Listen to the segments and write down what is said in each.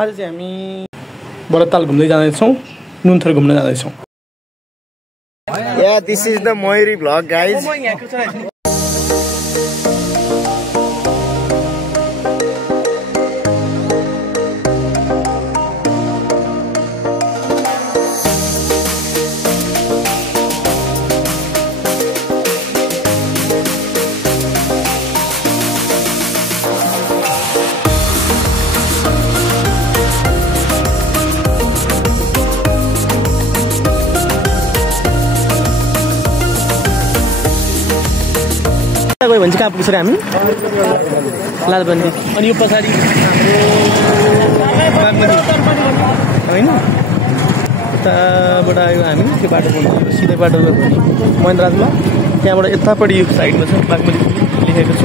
आज चाहिँ हामी बरताल घुम्दै जाँदैछौँ, नुनथर घुम्न जाँदैछौँ। Yeah, this is the Moiri vlog, guys. गयो भने चाहिँ कहाँ पुग्छ हामी? लालबन्दी। अनि यो पछाडि हाम्रो होइन, यताबाट आयो हामी त्यो बाटो पुग्छ, सिधै बाटो गयो भने महेन्द्रराजमा, त्यहाँबाट यतापट्टि यो साइडमा छ बागमती लेखेको छ।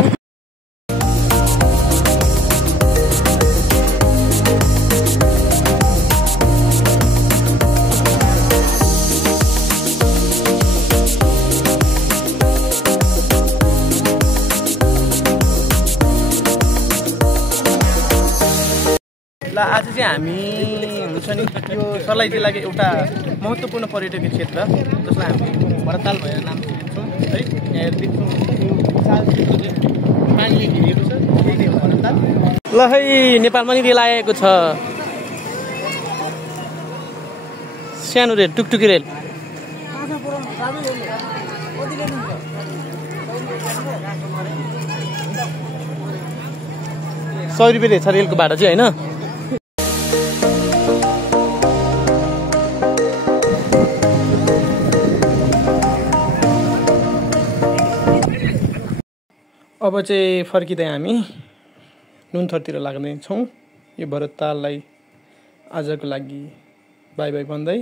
ल आज चाहिँ हामी हुन्छ नि यो सर्लाही जिल्लाको एउटा महत्त्वपूर्ण पर्यटकीय क्षेत्र जसलाई हामी बरताल भनेर नाम दिन्छौँ है। यहाँ देख्छौँ यो विशाल पानीले घेरिएको छ, यही हो बरताल। ल है नेपालमा नि रेल आएको छ, सानो रेल, टुकटुकी रेल। ₹100 रहेछ रेलको भाडा चाहिँ होइन। अब चाहिँ फर्किँदै हामी नुनथरतिर लाग्दैछौँ। यो बरताललाई आजको लागि बाई बाई भन्दै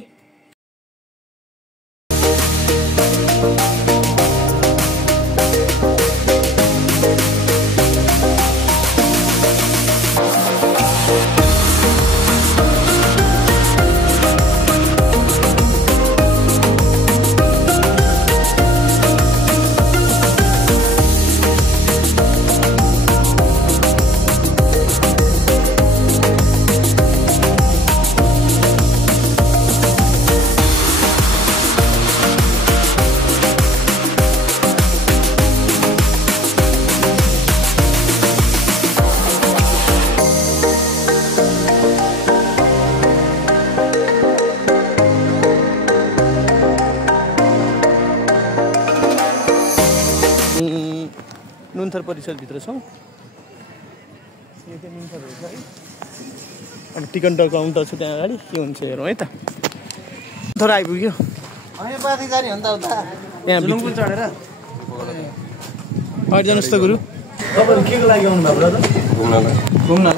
नुनथर परिसरभित्र छौँ। अब टिकट काउन्टर छ त्यहाँ अगाडि, के हुन्छ हेरौँ है त। थोरै आइपुग्यो यहाँ चढेर अगाडि जानुहोस् त गुरु। तपाईहरु के को लागि आउनु भएको त? घुम्नलाई।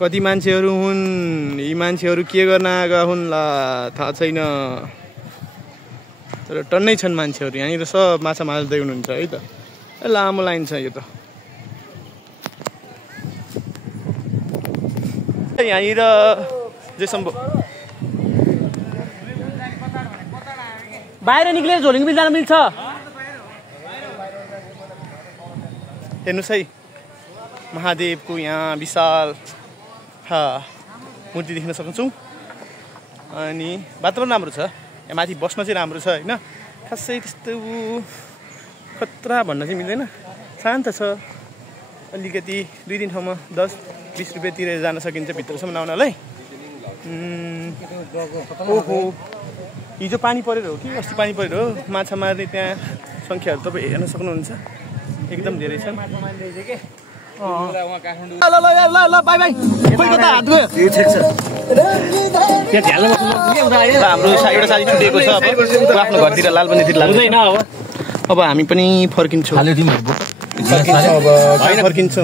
कति मान्छेहरू हुन्, यी मान्छेहरू के गर्न आएका हुन् ला थाहा छैन, तर टन्नै छन् मान्छेहरू यहाँनिर। सब माछा मार्दै हुनुहुन्छ है त। लामो लाइन छ यो त। यहाँनिर जेसम्बो बाहिर निक्लेर झोलिङ पनि जान मिल्छ। हेर्नुहोस् है महादेवको यहाँ विशाल मूर्ति देख्न सक्छौँ। अनि वातावरण राम्रो छ, यहाँ माथि बस्न चाहिँ राम्रो छ होइन। खासै त्यस्तो खतरा भन्न चाहिँ मिल्दैन, शान्त छ। अलिकति 2-3 ठाउँमा 10-20 रुपियाँ तिरेर जान सकिन्छ भित्रसम्म आउनलाई। ओहो हिजो पानी परेर हो कि अस्ति पानी परेर हो, माछा मार्ने त्यहाँ सङ्ख्याहरू तपाईँ हेर्न सक्नुहुन्छ, एकदम धेरै छन्। हाम्रो एउटा साथी छुटेको छ, अब आफ्नो घरतिर लालबन्दीतिर लाग्दैन। अब हामी पनि फर्किन्छौँ। फर्किन्छौँ।